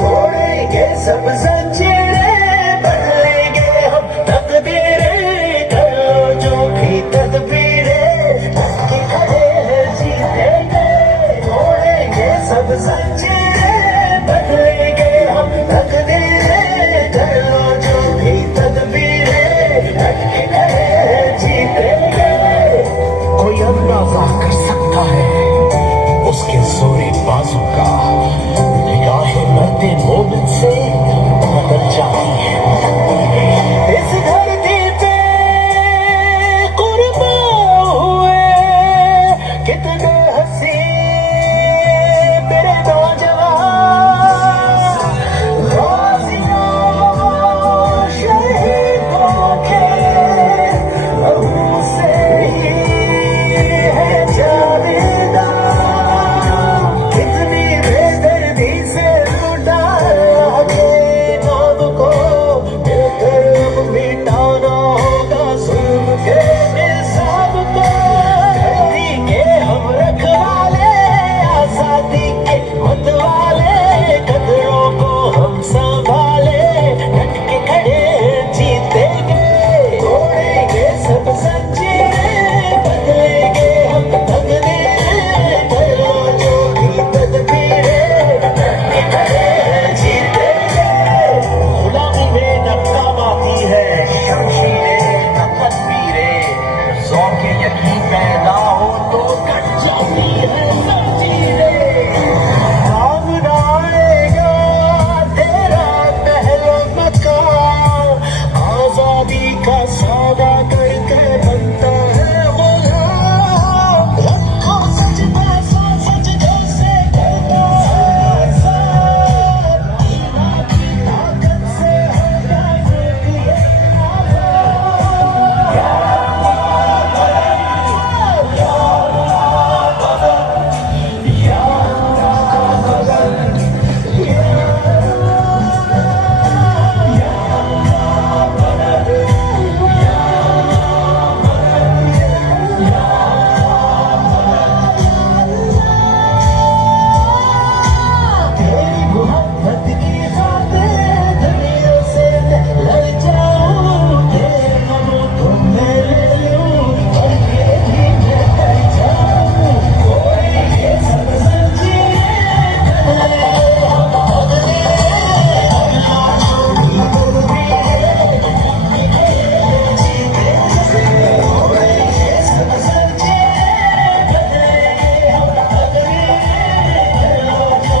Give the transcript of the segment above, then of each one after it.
तोड़ेंगे सब जंजीरें बदलेंगे हम तकदीरें कर लो जो भी तदबीरें के खड़े हैं जीतेंगे तोड़ेंगे सब जंजीरें बदलेंगे हम तकदीरें कर लो जो भी तदबीरें के खड़े हैं जीतेंगे कोई अंदाजा कर सकता है उसके जोरे बाजू का निगाहें मरते मोमिन से बदल जाती है इस धरती पे कुर्बान हुए कितने हंसी मेरे नौजवान गाजियों शहीदों के लहू से ही है जावेदा कितनी बेदर्दी से लुटा के नाम को मिलकर अब मिटाना होगा जुल्म के निसाब को धरती के हम रखवाले आजादी के मतवाले कदरों को हम संभाले डट के खड़े जीतेंगे तोड़ेंगे सब जंजीरें बदलेंगे हम तकदीरें कर लो जो भी तदबीरें डट के खड़े जीतेंगे गुलामी में नाकाम आती है शमशीरें न तदबीरें ज़ौक़-ए यकीन पैदा हो तो कट जाती है जंजीरें सामना आएगा तेरा पहला मकाम आजादी का सौदा करके बनता है गुलाम रखो सजदा सजदों से करना है साथ ईमान की ताकत से होगा ये तेरी मोहब्बत की खातिर दुनिया से लड़ जाऊं तेरे कदमों को मैं ले लूं और ये भी मैं कर जाऊं तोड़ेंगे सब जंजीरें बदलेंगे हम तकदीरें अल्लाह छोड़ी तदबीरें जीतेंगे तोड़ेंगे सब जंजीरें बदलेंगे हम तकदीरें कर लो जो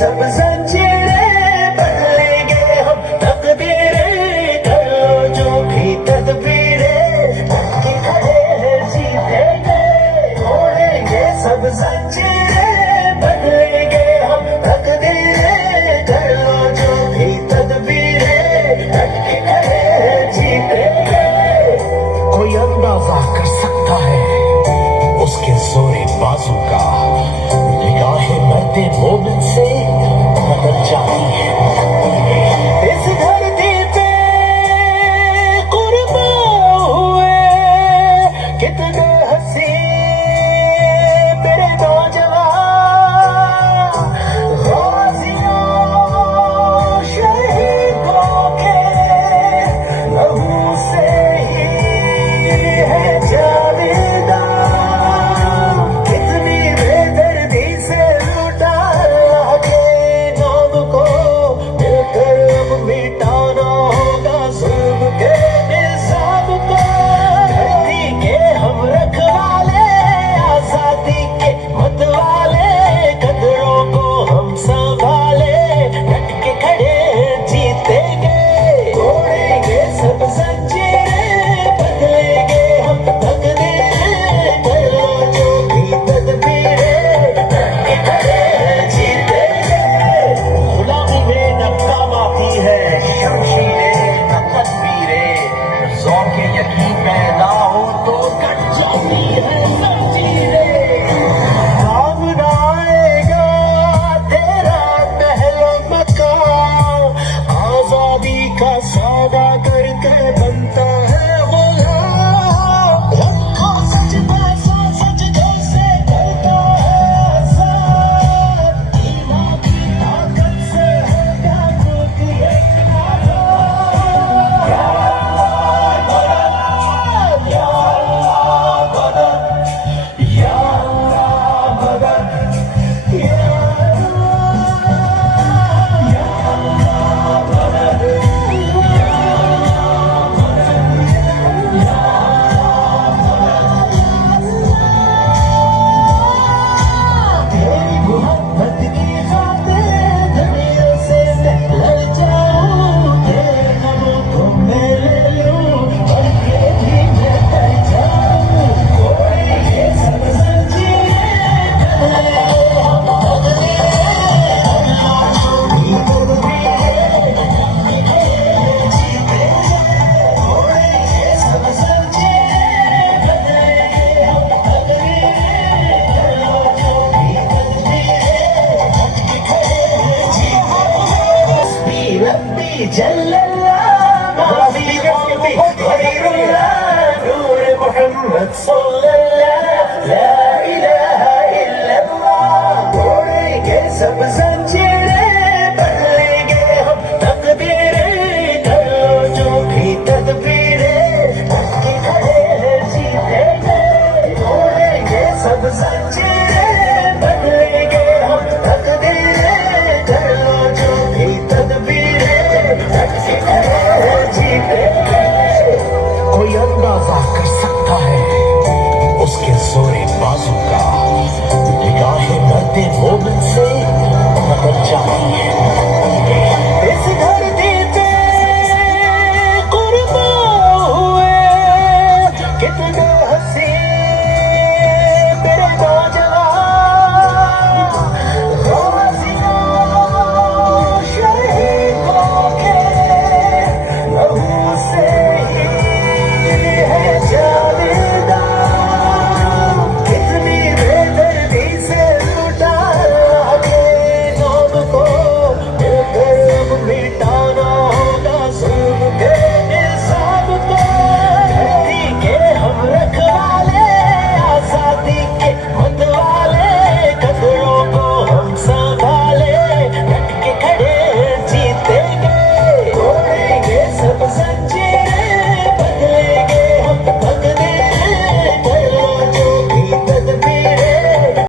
सब जंजीरें बदलेंगे हम तकदीरें कर लो जो भी तदबीरें के खड़े हैं जीतेंगे तोड़ेंगे सब जंजीरें बदलेंगे हम तकदीरें कर लो जो भी तदबीरें के खड़े हैं जीतेंगे कोई अंदाजा कर सकता है उसके जोरे बाजू का निगाहें मरते मोमिन से बदल जाती है इस धरती पे कुर्बान हुए कितने हंसी मेरे नौजवान गाजियों शहीदों के लहू से ही है जावेदा कितनी बेदर्दी से लुटा के नाम को का सौदा करके बनता है वो यार। रब को सच पैसा सच दिल से करता है साथ। ईमान की ताकत से है क्या खुद ये नारा। या अल्लाह मदद, या अल्लाह मदद, या अल्लाह मदद, या तेरी मोहब्बत की खातिर दुनिया से मैं लड़ जाऊं। तेरे कदमों को मैं ले लूं और ये भी मैं कर जाऊं। कोई ये सब जंजीरें बदले हम बदले, अल्लाह जो भी तदबीरें जीते हैं। कोई ये सब जंजीरें बदले हम तदबीरें, अल्लाह जो भी रब्बी जल्लल्लाह माफी रब्बी गैरुल्लाह नूर मोहम्मद सल्लल्लाह ला इलाहा इल्लल्लाह। तोड़ेंगे सब जंजीरें बदलेंगे हम तकदीरें, कर लो जो भी तदबीरें उसकी खड़े हैं जीतेंगे। तोड़ेंगे सब जंजीरें बदलेंगे हम तकदीरें, कर लो जो भी तदबीरें उसकी खड़े हैं जीतेंगे। कोई अंदाजा कर सकता है उसके जोरे बाजू का, निगाहें मरते मोमिन से बदल जाती है।